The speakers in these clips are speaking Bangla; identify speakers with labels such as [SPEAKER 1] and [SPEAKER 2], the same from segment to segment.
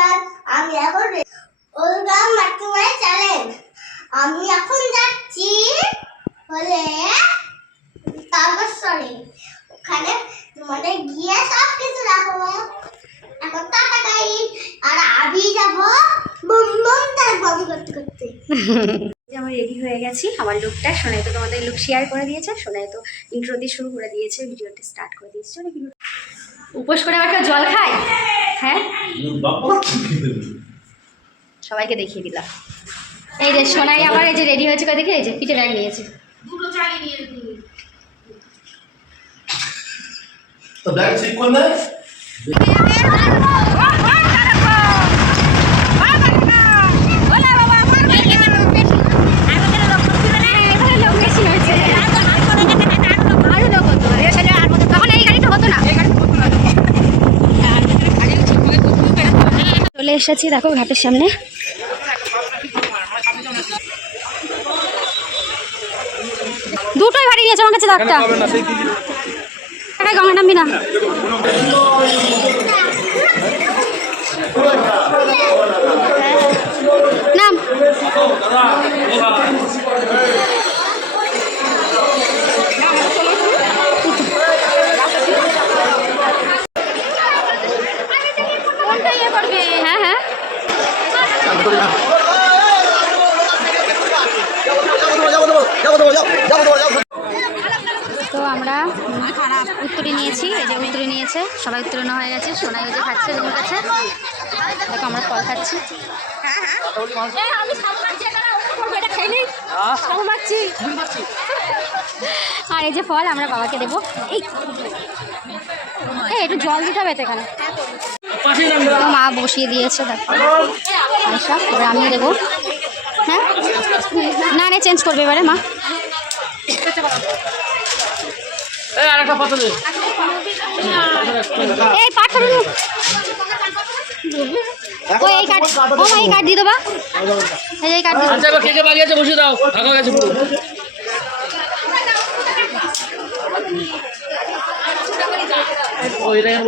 [SPEAKER 1] নমস্কার আমি এখন আমি এখন যাচ্ছি হলে ওখানে তোমাদের গিয়ে সব কিছু রাখব এখন আর আমি যাব তার করতে করতে।
[SPEAKER 2] রেডি হয়ে গেছি আমার লুকটা সোনাই তো তোমাদের লুক শেয়ার করে দিয়েছে। সোনাই তো ইন্ট্রো দিয়ে শুরু করে দিয়েছে। ভিডিওটি স্টার্ট করে দিয়েছে। উপোস করে আবার জল খায়? হ্যাঁ সবাইকে দেখিয়ে দিলাম এই যে সোনাই আমার এই যে রেডি হয়েছে কয় দেখে এই যে পিঠে ব্যাগ নিয়েছে
[SPEAKER 3] তো ব্যাগ ঠিক করে দেয়
[SPEAKER 2] এখানে লোক বেশি হয়েছে আরও লোক হতো তখন এই গাড়িটা হতো না চলে এসেছি দেখো ঘাটের সামনে। দুটোই ভারী নিয়েছে আমার কাছে দাগটা গঙ্গা নামবি না। নাম কোনটা ইয়ে করবে হ্যাঁ হ্যাঁ তো আমরা উত্তরে নিয়েছি এই যে উত্তরে নিয়েছে সবাই উত্তরণ হয়ে গেছে সোনাই ওই যে খাচ্ছে রুমের কাছে। দেখো আমরা ফল খাচ্ছি। আর এই যে ফল আমরা বাবাকে দেবো। এই এই, একটু জল দিতে হবে তো এখানে। মা বসিয়ে দিয়েছে দেখো। এবার আমি দেবো। হ্যাঁ? না না চেঞ্জ করবে এবারে মা। এই পাথর ও এই কাঠ ও এই কাঠ দিয়ে দেবা। এই এই কাঠ দিয়ে
[SPEAKER 4] আচ্ছা কে কে বাকি আছে বসে দাও। ফাঁকা গেছে পুরো। ও এটা
[SPEAKER 2] বসে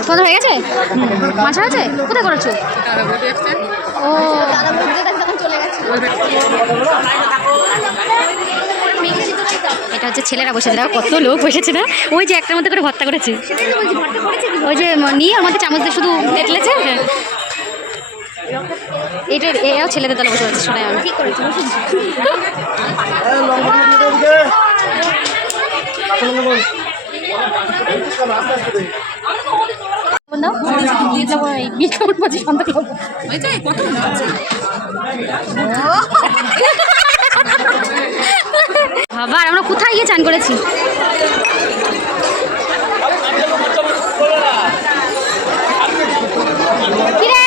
[SPEAKER 2] তোমাদের হয়ে গেছে? মাছ হয়েছে? কোথায় করেছ? ও। এটা হচ্ছে ছেলেরা বসে দেখো কত লোক বসেছে না? ওই যে একটার মধ্যে করে ভর্তা করেছে। ওই যে নিয়ে ওর মধ্যে চামচ দিয়ে শুধু দেখলেছে এটা এরাও ছেলেদের দলে বসে আছে শোনায় আমি ঠিক করেছি বাবা আমরা কোথায় গিয়ে চান করেছি? কিরে?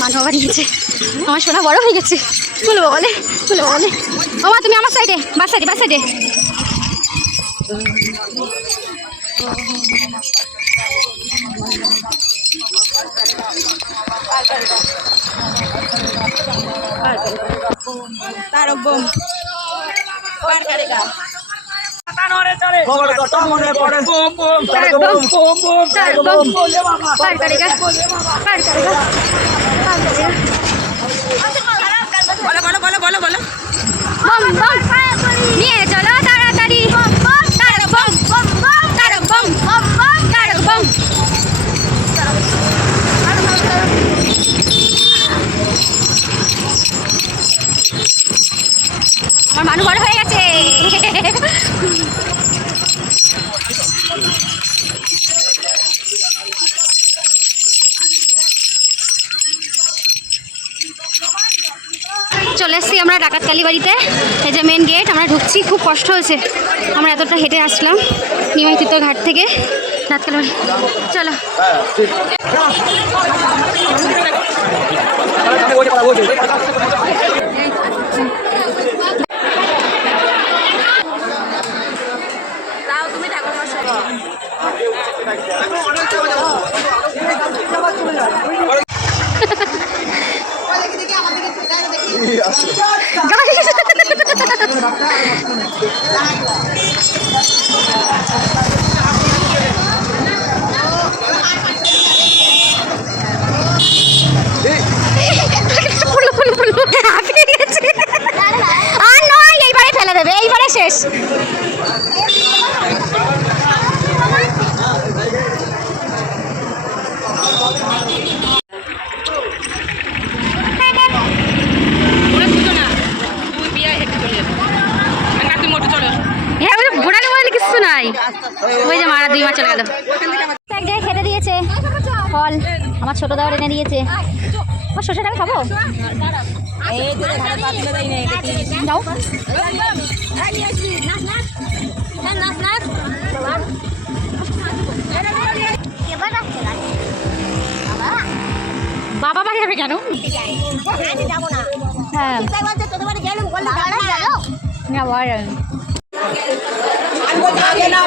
[SPEAKER 2] মান বাবা নিয়েছে আমার সোনা বড় হয়ে গেছে। বলব বলে বলব বলে। ও মা তুমি আমার সাইডে বাস সাইডে বাস সাইডে তারক বোম। বলো। বলো। বলো। বলো। বলো। কালী বাড়িতে এই যে মেন গেট আমরা ঢুকছি, খুব কষ্ট হয়েছে। আমরা এতটা হেঁটে আসলাম নিমাইতিত ঘাট থেকে। ডাকাত কালী বাড়ি চলো ফুলো ফুলো ফুলো হাঁপিয়ে গেছে আর নয় এইবারে ফেলে দেবে এইবারে শেষ হ্যাঁ ওই ঘোরানো বলে কিছু নাই চলে গেল। এক জায়গায় খেতে দিয়েছে। ফল। আমার ছোট দেওয়ার এনে দিয়েছে। ও শসাটা আমি খাব? বাবা বাড়ি যাবে কেন? হ্যাঁ।
[SPEAKER 1] তোদের বাড়ি গেলাম